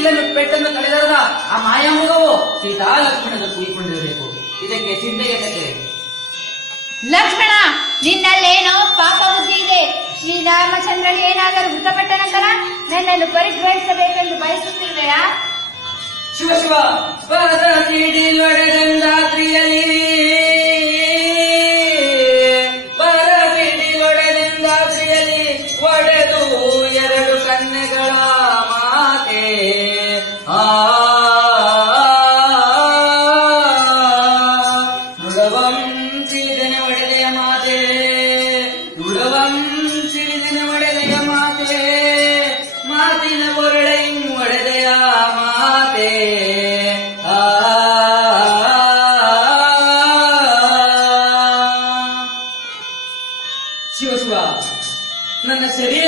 ಬಿಲ್ಲನ್ನು ಪೆಟ್ಟನ್ನು ಕಳೆದಾಗ ಆ ಮಾಯಾಮೃಗವು ಸೀತಾ ಲಕ್ಷ್ಮಣನ ಕೂಯಿಕೊಂಡಿರಬೇಕು ಇದಕ್ಕೆ ಸಿದ್ಧತೆ ಲಕ್ಷ್ಮಣ ನಿನ್ನಲ್ಲೇನೋ ಪಾಪ ಬುದ್ಧಿ ಇದೆ. ಶ್ರೀರಾಮಚಂದ್ರನಿಗೆ ಏನಾದರೂ ಮೃತಪಟ್ಟ ನಂತರ ನನ್ನನ್ನು ಪರಿಗ್ರಹಿಸಬೇಕೆಂದು ಬಯಸುತ್ತಿರುವೆಯಾ? ಶಿವ ಶಿವ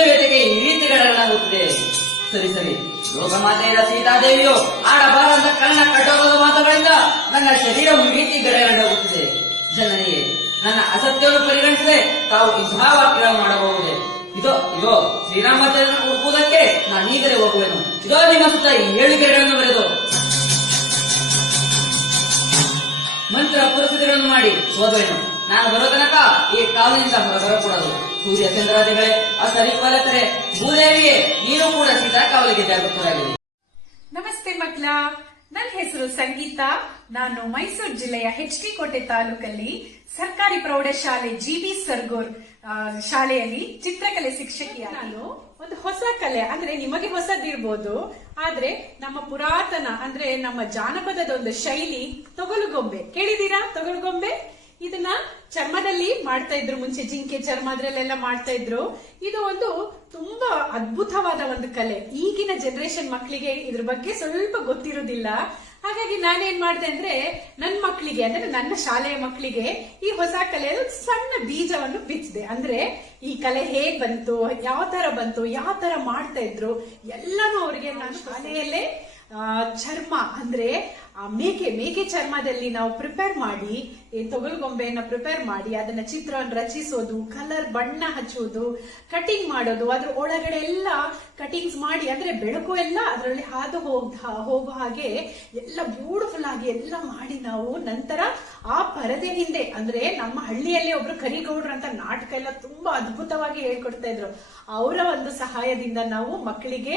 ನನ್ನ ಈ ರೀತಿ ಈ ಸರಿ ಸರಿ. ಸರಿ ಮಾತೆಯ ಸೀತಾದೇವಿಯು ಆಡಬಾರದ ಕಣ್ಣ ಕಟ್ಟೋಗದ ಮಾತುಗಳಿಂದ ನನ್ನ ಶರೀರವು ಈ ರೀತಿ ಗಡಗಡಾಗುತ್ತದೆ ಜನರಿಗೆ ನನ್ನ ಅಸತ್ಯವನ್ನು ಪರಿಗಣಿಸದೆ ತಾವು ಇಂತಹ ವಾಕ್ಯ ಮಾಡಬಹುದೇ? ಇದೋ ಇದೋ ಶ್ರೀರಾಮಚಂದ್ರ ಹುಡುಕುವುದಕ್ಕೆ ನಾನು ಈಗಲೇ ಹೋಗುವೆನು. ಇದೋ, ನಿಮ್ಮ ಸುತ್ತ ಗೆರೆಗಳನ್ನು ಬರೆದು. ಮಂತ್ರ ಪುರಸ್ಕೃತಿಗಳನ್ನು ಮಾಡಿ ಹೋದವೇನು ನಾನು ಬರೋ ತನಕ ಈ ಕಾಲದಿಂದ ಹೊರಬರಕೂಡದು. ಸೂರ್ಯ ಚಂದ್ರಾದಿಗಳೇ ಆ ಸರಿಪಾಲಕರೇ ಭೂದೇವಿಯೇ ನೀನು ಕೂಡ ಸೀತಾಕಾವಲಿಗೆ ಜಾಗೃತರಾಗಿದೆ ನಮಸ್ತೆ ಮಕ್ಕಳ ನನ್ನ ಹೆಸರು ಸಂಗೀತ. ನಾನು ಮೈಸೂರು ಜಿಲ್ಲೆಯ ಹೆಚ್ ಡಿ ಕೋಟೆ ತಾಲೂಕಲ್ಲಿ ಸರ್ಕಾರಿ ಪ್ರೌಢಶಾಲೆ ಜಿ ಬಿ ಸರ್ಗೂರ್ ಆ, ಶಾಲೆಯಲ್ಲಿ ಚಿತ್ರಕಲೆ ಶಿಕ್ಷಕಿಯ ನಾನು ಒಂದು ಹೊಸ ಕಲೆ ಅಂದ್ರೆ ನಿಮಗೆ ಹೊಸದಿರ್ಬೋದು ಆದ್ರೆ ನಮ್ಮ ಪುರಾತನ ಅಂದ್ರೆ ನಮ್ಮ ಜಾನಪದದ ಒಂದು ಶೈಲಿ ತೊಗಲುಗೊಂಬೆ. ಕೇಳಿದೀರಾ ತೊಗಲುಗೊಂಬೆ? ಇದನ್ನ ಚರ್ಮದಲ್ಲಿ ಮಾಡ್ತಾ ಇದ್ರು ಮುಂಚೆ, ಜಿಂಕೆ ಚರ್ಮ ಅದ್ರಲ್ಲೆಲ್ಲ ಮಾಡ್ತಾ ಇದ್ರು. ಇದು ಒಂದು ತುಂಬಾ ಅದ್ಭುತವಾದ ಒಂದು ಕಲೆ. ಈಗಿನ ಜನರೇಷನ್ ಮಕ್ಕಳಿಗೆ ಇದ್ರ ಬಗ್ಗೆ ಸ್ವಲ್ಪ ಗೊತ್ತಿರೋದಿಲ್ಲ. ಹಾಗಾಗಿ ನಾನೇನ್ ಮಾಡಿದೆ ಅಂದ್ರೆ ನನ್ನ ಮಕ್ಕಳಿಗೆ ಅಂದ್ರೆ ನನ್ನ ಶಾಲೆಯ ಮಕ್ಕಳಿಗೆ ಈ ಹೊಸ ಕಲೆಯ ಸಣ್ಣ ಬೀಜವನ್ನು ಬಿಚ್ಚಿದೆ. ಅಂದ್ರೆ ಈ ಕಲೆ ಹೇಗ್ ಬಂತು, ಯಾವ ತರ ಬಂತು, ಯಾವ ತರ ಮಾಡ್ತಾ ಇದ್ರು, ಎಲ್ಲಾನು ಅವರಿಗೆ ನಾನು ಶಾಲೆಯಲ್ಲೇ ಚರ್ಮ ಅಂದ್ರೆ, ಆ, ಮೇಕೆ ಮೇಕೆ ಚರ್ಮದಲ್ಲಿ ನಾವು ಪ್ರಿಪೇರ್ ಮಾಡಿ, ಈ ತೊಗಲುಗೊಂಬೆಯನ್ನ ಪ್ರಿಪೇರ್ ಮಾಡಿ, ಅದನ್ನ ಚಿತ್ರವನ್ನು ರಚಿಸೋದು ಕಲರ್ ಬಣ್ಣ ಹಚ್ಚುವುದು ಕಟಿಂಗ್ ಮಾಡೋದು, ಅದ್ರ ಒಳಗಡೆ ಎಲ್ಲ ಕಟಿಂಗ್ಸ್ ಮಾಡಿ, ಅಂದ್ರೆ ಬೆಳಕು ಎಲ್ಲ ಅದರಲ್ಲಿ ಹಾದು ಹೋಗ್ ಹೋಗೋ ಹಾಗೆ ಎಲ್ಲ ಬ್ಯೂಟಿಫುಲ್ ಆಗಿ ಎಲ್ಲ ಮಾಡಿ ನಾವು ನಂತರ ಆ ಪರದೆ ಹಿಂದೆ, ಅಂದ್ರೆ ನಮ್ಮ ಹಳ್ಳಿಯಲ್ಲಿ ಒಬ್ರು ಕರಿಗೌಡ್ರು ಅಂತ ನಾಟಕ ಎಲ್ಲ ತುಂಬಾ ಅದ್ಭುತವಾಗಿ ಹೇಳ್ಕೊಡ್ತಾ ಇದ್ರು. ಅವರ ಒಂದು ಸಹಾಯದಿಂದ ನಾವು ಮಕ್ಕಳಿಗೆ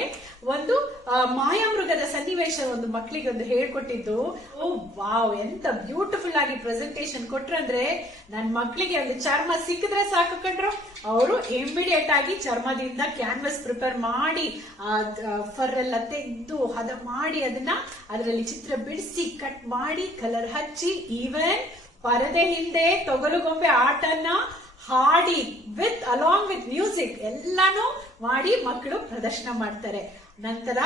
ಒಂದು ಮಾಯಾಮೃಗದ ಸನ್ನಿವೇಶ ಒಂದು ಮಕ್ಕಳಿಗೆ ಒಂದು ಹೇಳ್ಕೊಟ್ಟಿದ್ದು. ಓ, ವಾವ್, ಎಂತ ಬ್ಯೂಟಿಫುಲ್ ಆಗಿ ಪ್ರೆಸೆಂಟೇಶನ್ ಕೊಟ್ರಂದ್ರೆ ನನ್ನ ಮಕ್ಕಳಿಗೆ ಒಂದು ಚರ್ಮ ಸಿಕ್ಕಿದ್ರೆ ಸಾಕು ಕಂಡ್ರು. ಅವರು ಇಮಿಡಿಯೇಟ್ ಆಗಿ ಚರ್ಮದಿಂದ ಕ್ಯಾನ್ವಸ್ ಪ್ರಿಪೇರ್ ಮಾಡಿ ಫರ್ ಎಲ್ಲ ತೆಗೆದು ಹದ ಮಾಡಿ ಅದನ್ನ ಅದರಲ್ಲಿ ಚಿತ್ರ ಬಿಡಿಸಿ ಕಟ್ ಮಾಡಿ ಕಲರ್ ಹಚ್ಚಿ ಈವನ್ ಪರದೆ ಹಿಂದೆ ತೊಗಲುಗೊಂಬೆ ಆಟನ ಹಾಡಿ ವಿತ್ ಅಲಾಂಗ್ ವಿತ್ ಮ್ಯೂಸಿಕ್ ಎಲ್ಲಾನು ಮಾಡಿ ಮಕ್ಕಳು ಪ್ರದರ್ಶನ ಮಾಡ್ತಾರೆ. ನಂತರ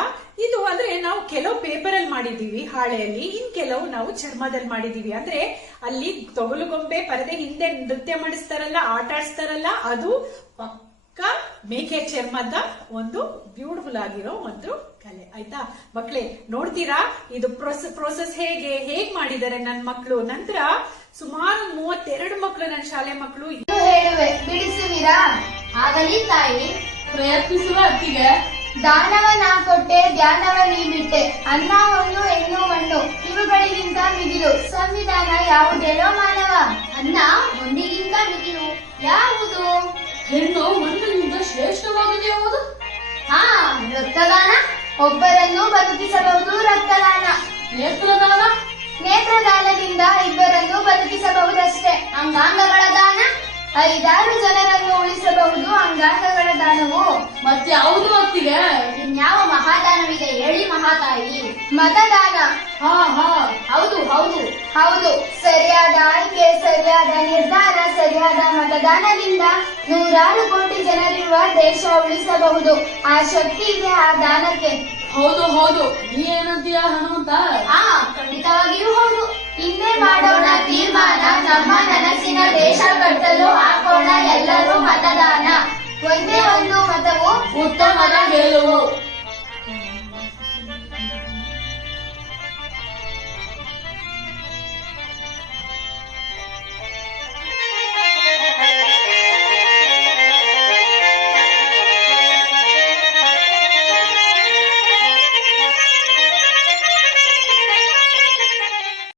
ಇದು ಅಂದ್ರೆ ನಾವು ಕೆಲವು ಪೇಪರ್ ಅಲ್ಲಿ ಮಾಡಿದೀವಿ ಹಾಳೆಯಲ್ಲಿ, ಇನ್ ಕೆಲವು ನಾವು ಚರ್ಮದಲ್ಲಿ ಮಾಡಿದೀವಿ ಅಂದ್ರೆ ಅಲ್ಲಿ ತೊಗಲುಗೊಂಬೆ ಪರದೆ ಹಿಂದೆ ನೃತ್ಯ ಮಾಡಿಸ್ತಾರಲ್ಲ, ಆಟ ಆಡಿಸ್ತಾರಲ್ಲ, ಅದು ಪಕ್ಕ ಮೇಕೆ ಚರ್ಮದ ಒಂದು ಬ್ಯೂಟಿಫುಲ್ ಆಗಿರೋ ಒಂದು ಕಲೆ ಆಯ್ತಾ? ಮಕ್ಕಳೇ ನೋಡ್ತೀರಾ? ಇದು ಪ್ರೊಸೆಸ್ ಹೇಗೆ ಹೇಗ್ ಮಾಡಿದ್ದಾರೆ ನನ್ನ ಮಕ್ಕಳು ನಂತರ ಸುಮಾರು ಮೂವತ್ತೆರಡು ಮಕ್ಕಳು ನನ್ನ ಶಾಲೆ ಮಕ್ಕಳು ಹೇಳುವೆ ಬಿಡಿಸುವಿರಾ ಆಗಲಿ ತಾಯಿ. ಪ್ರಯತ್ನಿಸುವ ಅತ್ತಿಗೆ. ದಾನವ ನಾ ಕೊಟ್ಟೆ ಧ್ಯಾನವ ನೀ ಬಿಟ್ಟೆ ಅನ್ನ ಹಣ್ಣು ಹೆಣ್ಣು ಮಣ್ಣು. ಇವುಗಳಿಗಿಂತ ಮಿಗಿಲು. ಸಂವಿಧಾನ ಯಾವುದೇನೋ ಮಾನವ. ಅನ್ನ ಒಂದಿಗಿಂತ ಮಿಗಿಲು. ಯಾವುದು? ಹೆಣ್ಣು ಮಣ್ಣಿನಿಂದ ಶ್ರೇಷ್ಠವಾಗಿದೆ ಯಾವುದು? ಹಾ ರಕ್ತದಾನ. ಒಬ್ಬರನ್ನು ಬದುಕಿಸಬಹುದು ರಕ್ತದಾನ. ನೇತ್ರದಾನ? ನೇತ್ರದಾನದಿಂದ ಇಬ್ಬರನ್ನು ಬದುಕಿಸಬಹುದಷ್ಟೇ. ಅಂಗಾಂಗಗಳ ದಾನ. ಐದಾರು ಜನರನ್ನು ಉಳಿಸಬಹುದು ಅಂಗಾಂಗಗಳ ದಾನವು. ಮತ್ಯಾವುದು ಅತ್ತಿಗೆ ಇನ್ಯಾವ ಮಹಾದಾನವಿದೆ ಹೇಳಿ ಮಹಾತಾಯಿ. ಮತದಾನ ಹಾ ಹಾ. ಹೌದು ಹೌದು. ಹೌದು. ಸರಿಯಾದ ಆಯ್ಕೆ ಸರಿಯಾದ ನಿರ್ಧಾರ ಸರಿಯಾದ ಮತದಾನದಿಂದ ನೂರಾರು ಕೋಟಿ ಜನರಿರುವ ದೇಶ ಉಳಿಸಬಹುದು. ಆ ಶಕ್ತಿ ಇದೆ ಆ ದಾನಕ್ಕೆ. ಹೌದು ಹೌದು. ನೀ ಏನಂತೀಯ ಹನುಮಂತ? ಹಾ ಖಂಡಿತವಾಗಿಯೂ ಹೌದು. ಹಿಂದೆ ಮಾಡೋಣ ತೀರ್ಮಾನ ನಮ್ಮ ನನಸಿನ ದೇಶ ಕಟ್ಟಲು ಹಾಕೋಣ ಎಲ್ಲರೂ ಮತದಾನ. ಒಂದೇ ಒಂದು ಮತವು ಉತ್ತಮದ ಗೆಲುವು.